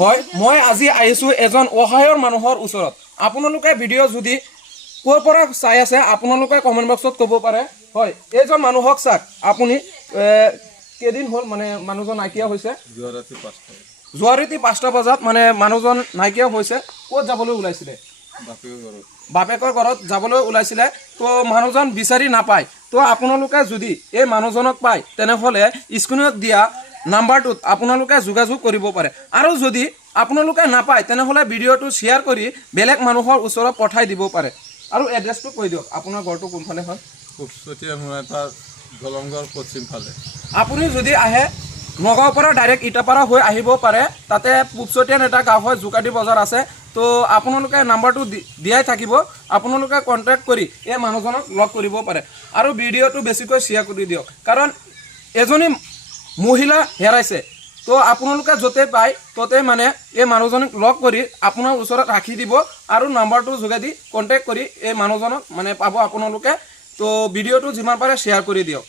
হয় মই আজি আহিছোঁ এজন অসহায়ৰ মানুহৰ ওচৰত। আপোনালোকে ভিডিঅ' যদি ক'ৰ পৰা চাই আছে আপোনালোকে কমেণ্ট বক্সত ক'ব পাৰে। হয় এইজন মানুহক চাওক আপুনি কেইদিন হ'ল মানে মানুহজন নাইকিয়া হৈছে? যোৱা ৰাতি 5টা বজাত মানে মানুহজন নাইকিয়া হৈছে। ক'ত যাবলৈ ওলাইছিলে? বাপেকৰ ঘৰত যাবলৈ ওলাইছিলে। তো মানুহজন বিচাৰি নাপায়। তো আপোনালোকে যদি এই মানুহজনক পায় তেনেহ'লে স্ক্ৰীনত দিয়া নাম্বাৰটোত আপোনালোকে যোগাযোগ কৰিব পাৰে। আৰু যদি আপোনালোকে নাপায় তেনেহ'লে ভিডিঅ'টো শ্বেয়াৰ কৰি বেলেগ মানুহৰ ওচৰত পঠাই দিব পাৰে। আৰু এড্ৰেছটো কৈ দিয়ক, আপোনাৰ ঘৰটো কোনফালে হয়? দলংগড় পশ্চিম ফালে। আপুনি যদি আহে নগাঁৱৰ পৰা ডাইৰেক্ট ইটাপাৰা হৈ আহিব পাৰে। তাতে পূবচটীয়ান এটা গাঁও হয়, জোকাটি বজাৰ আছে। তো আপোনালোকে নাম্বাৰটো দিয়াই থাকিব, আপোনালোকে কণ্টেক্ট কৰি এই মানুহজনক লগ কৰিব পাৰে। আৰু ভিডিঅ'টো বেছিকৈ শ্বেয়াৰ কৰি দিয়ক, কাৰণ এজনী মহিলা হেৰাইছে। তো আপোনালোকে য'তে পায় ত'তে মানে এই মানুহজনক লগ কৰি আপোনাৰ ওচৰত ৰাখি দিব আৰু নাম্বাৰটোৰ যোগেদি কণ্টেক্ট কৰি এই মানুহজনক মানে পাব আপোনালোকে। তো ভিডিঅ'টো যিমান পাৰে শ্বেয়াৰ কৰি দিয়ক।